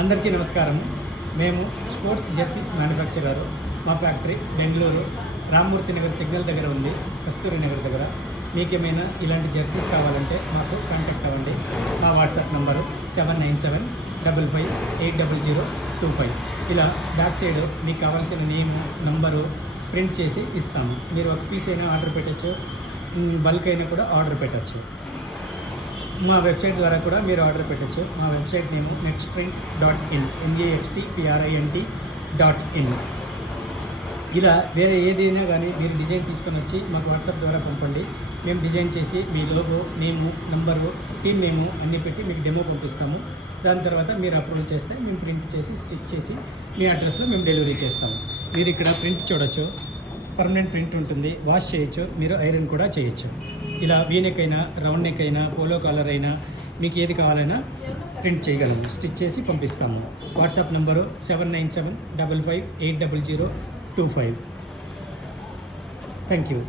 అందరికీ నమస్కారం. మేము స్పోర్ట్స్ జెర్సీస్ మ్యానుఫ్యాక్చరర్. మా ఫ్యాక్టరీ బెంగళూరు రామ్మూర్తి నగర్ సిగ్నల్ దగ్గర ఉంది, కస్తూరి నగర్ దగ్గర. మీకేమైనా ఇలాంటి జెర్సీస్ కావాలంటే మాకు కాంటాక్ట్ అవ్వండి. మా వాట్సాప్ నంబరు 7975580025. ఇలా బ్యాక్ సైడ్ మీకు కావాల్సిన నేము నంబరు ప్రింట్ చేసి ఇస్తాము. మీరు ఒక పీస్ అయినా ఆర్డర్ పెట్టచ్చు, బల్క్ అయినా కూడా ఆర్డర్ పెట్టచ్చు. మా వెబ్సైట్ ద్వారా కూడా మీరు ఆర్డర్ పెట్టచ్చు. మా వెబ్సైట్ నేము nextprint.in, nextprint.in. ఇలా వేరే ఏదైనా కానీ మీరు డిజైన్ తీసుకొని వచ్చి మాకు వాట్సాప్ ద్వారా పంపండి. మేము డిజైన్ చేసి మీ లోగో, నేము, నంబరు, టీమ్ నేము అన్నీ పెట్టి మీకు డెమో పంపిస్తాము. దాని తర్వాత మీరు అప్రూవ్ చేస్తే మేము ప్రింట్ చేసి స్టిచ్ చేసి మీ అడ్రస్లో మేము డెలివరీ చేస్తాము. మీరు ఇక్కడ ప్రింట్ చూడొచ్చు, పర్మనెంట్ ప్రింట్ ఉంటుంది, వాష్ చేయొచ్చు, మీరు ఐరన్ కూడా చేయొచ్చు. ఇలా వీనెక్ అయినా, రౌండ్ నెక్ అయినా, పోలో కాలర్ అయినా మీకు ఏది కావాలన్నా ప్రింట్ చేయగలము, స్టిచ్ చేసి పంపిస్తాము. WhatsApp number 7975580025. Thank you.